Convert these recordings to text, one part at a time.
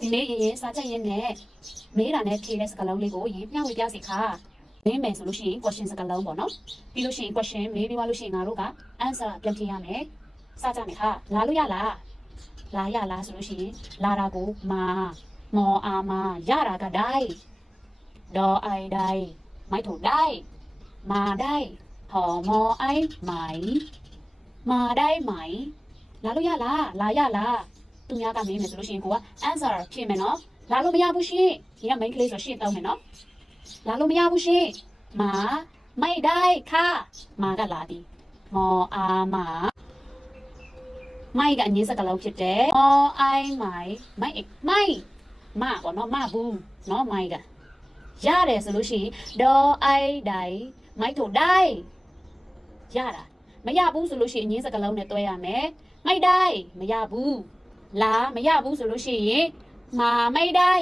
ဒီနေ့ရင်စာချက်ရင်းနဲ့မေးတာနဲ့ဖြေတဲ့စကားလုံးလေးကိုရင်မျှဝေပြစီခါမေးမယ်ဆိုလို့ရှိရင် question စကားလုံးပေါ့နော်ပြီးလို့ရှိရင် question မေးပြီးသွားလို့ရှိရင်ငါတို့က answer ပြန်ဖြေရမယ်စကြမယ်ခါလာလို့ရလားလာရလားဆိုလို့ရှိရင်လာတာကိုမာမောအာမာရတာကဒိုင်ဒေါ်အိုင်ဒိုင်မိုက်ထိုဒိုင်မာဒိုင်ဟောမောအိုင်မိုင်မာဒိုင်မိုင်လာလို့ရလားလာရလားသူများကမေးမယ်ဆိုလို့ရှိရင်ကိုက answer ဖြေမယ်နော်လာလို့မရဘူးရှင်ဒီက main ကလေးဆိုရှင်းတောင်းမယ်နော်လာလို့မရဘူးရှင်မာไม่ได้ค่ะမာကလာပြီမောအာမာไม่ကအငင်းစကားလုံးဖြစ်တယ်မောအိုင်မိုင်ไม่မပေါ့နော်မဘူးနော်ไม่ကရတယ်ဆိုလို့ရှိရင်ဒေါ်အိုင်ဒိုင်ไม่ထိုဒိုင်ရတာမရဘူးဆိုလို့ရှိရင်အငင်းစကားလုံးနဲ့တွဲရမယ်ไม่ได้မရဘူးလာမရဘူးဆိုလို့ရှိရင်မာไม่ได้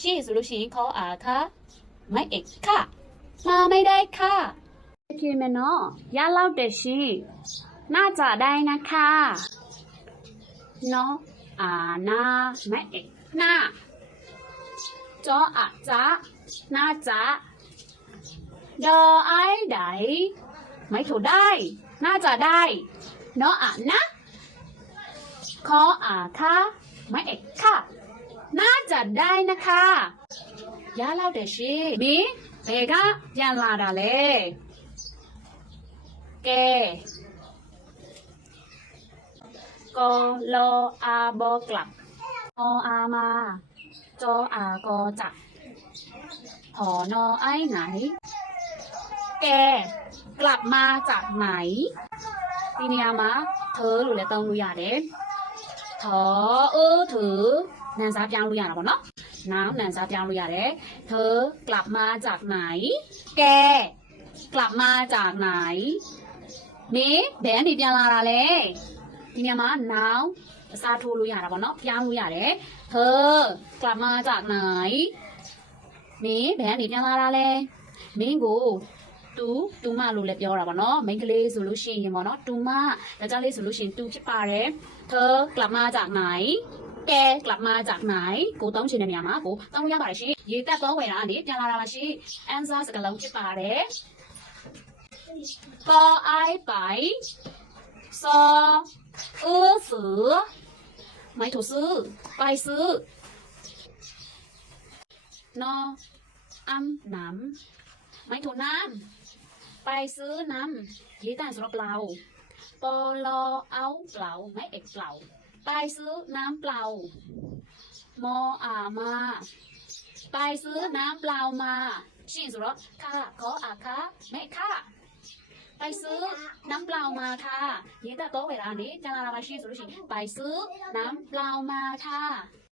ရှိဆိုလို့ရှိရင်ခေါ်အာခါไม่เอกค่ะมาไม่ได้ค่ะဖြေမယ်နော်ရလောက်တယ်ရှင်น่าจะได้นะคะเนาะนาไม่เอกหน้าจออะจะน่าจะดอไอได้ไม่ถูกได้น่าจะได้เนาะนะขอค่ะไม่เอกค่ะน่าจะได้นะคะရလောက်တယ်ရှင်မင်းဘယ်ကပြန်လာတာလဲကဲကောလောအာဘောကလပ်အောအာမာကျော်အာကောจักหอนอไอไหนแกกลับมาจากไหนဒီနေရာမှာเธอလို့လည်းသုံးလို့ရတယ်ถอถือနန်စားပြောင်းလို့ရတာပေါ့နော်น้ำนันซาပြောင်းလို့ရတယ်เธอกลับมาจากไหนแกกลับมาจากไหนမင်းဘယ်ကနေပြန်လာတာလဲဒီနေရာမှာ now အစားထိုးလို့ရတာပေါ့နော်ပြောင်းလို့ရတယ်เธอกลับมาจากไหนမင်းဘယ်ကနေပြန်လာတာလဲမင်းကိုတူမလို့လည်းပြောတာပေါ့နော်မိန်းကလေးဆိုလို့ရှိရင်ပေါ့နော်တူမယောက်ျားလေးဆိုလို့ရှိရင်တူဖြစ်ပါတယ်เธอกลับมาจากไหนแกกลับมาจากไหนကိုတောင်းချင်တဲ့နေရာမှာကိုတောင်းလို့ရပါတယ်ရှင်ရေတက်တော့ဝယ်တာကနေပြန်လာတာပါရှင် answer စကားလုံးဖြစ်ပါတယ်กอไอไปซอสือไม่ถูกซื้อไปซื้อนอน้ำไม่ถูกน้ำไปซื้อน้ำยี่ตันสำหรับเราปอลอเอาเปล่าไม่เอกเปล่าไปซื้อน้ำเปล่ามอมาไปซื้อน้ำเปล่ามาชินสุรค่ะขอค่ะไม่ค่ะไปซื้อน้ำเปล่ามาค่ะยี่ตันโต๊ะเวลานี้จะลาบาชินสุรชิไปซื้อน้ำเปล่ามาค่ะ